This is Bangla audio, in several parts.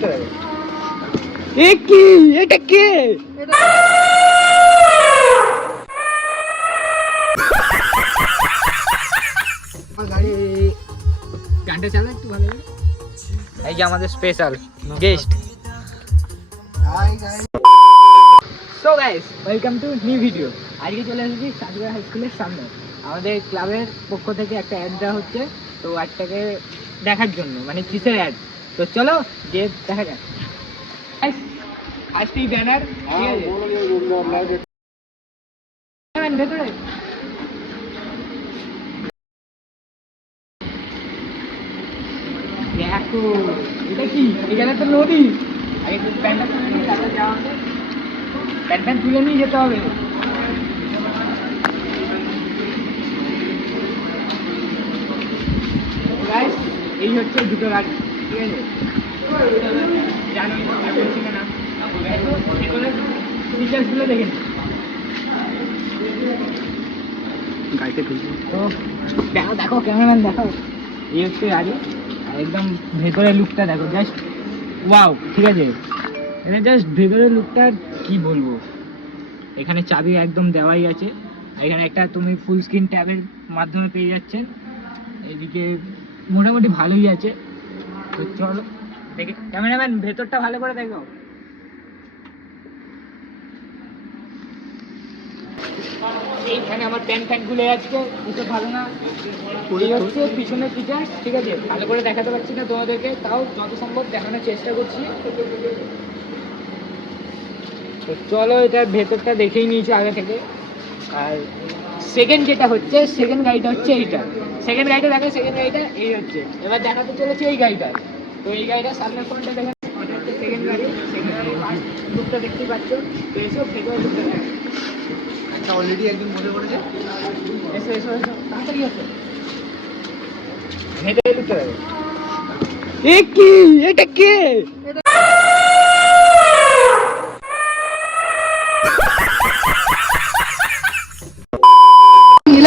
লুকটা দেখো এ কি? এটা কে? গানটা চালা একটু ভালো এই যে আমাদের special guest so guys welcome to new video আজকে চলে এসেছি সাজুয়া হাই স্কুলের সামনে। আমাদের ক্লাবের পক্ষ থেকে একটা অ্যাড দেওয়া হচ্ছে। তো অ্যাডটাকে দেখার জন্য মানে কিসের অ্যাড তো চলো যে দেখা যাক। আজকে ব্যানার যাবেন ভেতরে। দেখো এটা কি? এখানে তো নদী। আগে প্যান্টটা তুলে নিয়ে তারপর যাওয়া হবে। প্যান্ট প্যান্ট তুলে নিয়ে যেতে হবে। Guys, এই হচ্ছে দুটো গাড়ি। ফিচার্সগুলো তো দেখো দেখো একদম ভেতরের লুকটা দেখো জাস্ট ঠিক আছে? জাস্ট ভেতরের লুকটা কি বলব? এখানে চাবি একদম দেওয়াই আছে। এখানে একটা তুমি ফুল স্ক্রিন ট্যাবের মাধ্যমে পেয়ে যাচ্ছেন। এদিকে মোটামুটি ভালোই আছে। চলো দেখে ক্যামেরাম্যান ভেতরটা ভালো করে দেখো। এইখানে আমার প্যান্ট ফ্যান্টগুলো আজকে এটা ভালো না। এই হচ্ছে পিছনের ফিচার ঠিক আছে? ভালো করে দেখাতে পারছি না তোমাদেরকে তাও যত সম্ভব দেখানোর চেষ্টা করছি। চলো এটার ভেতরটা দেখেই নিয়েছি আগে থেকে। আর সেকেন্ড যেটা হচ্ছে সেকেন্ড গাড়িটা হচ্ছে এইটা। সেকেন্ড গাড়িটা দেখো সেকেন্ড গাড়িটা এই হচ্ছে। এবার দেখাতে চলেছে এই গাড়িটা তো এই গাড়িটা সামনের ফোনটা দেখেন ওটা হচ্ছে সেকেন্ড গাড়ি সেকেন্ড গাড়ি ফার্স্ট লুকটা দেখতেই পাচ্ছ। তো এসব ভেতরে লুকটা দেখো আচ্ছা অলরেডি একজন মনে করেছে? এসো এসো এসো তাড়াতাড়ি এসো। হেঁটে লুকটা দেখো এ কি? এটা কে?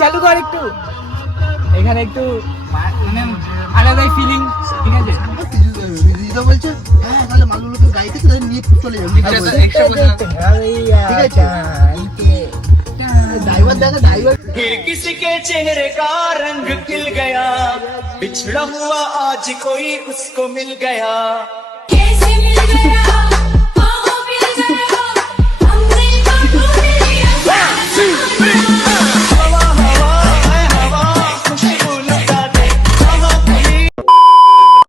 চালু কর একটু এখানে একটু মা- মানে আলাদাই ফিলিং ঠিক আছে দিদা বলছে হ্যাঁ তাহলে মানুষগুলোকে গাড়িতে তাহলে নিয়ে চলে যাবে ঠিক আছে ড্রাইভার দেখা ড্রাইভার फिर किसी के चेहरे का रंग खिल गया बिछड़ा हुआ आज कोई उसको मिल गया कैसे मिल गया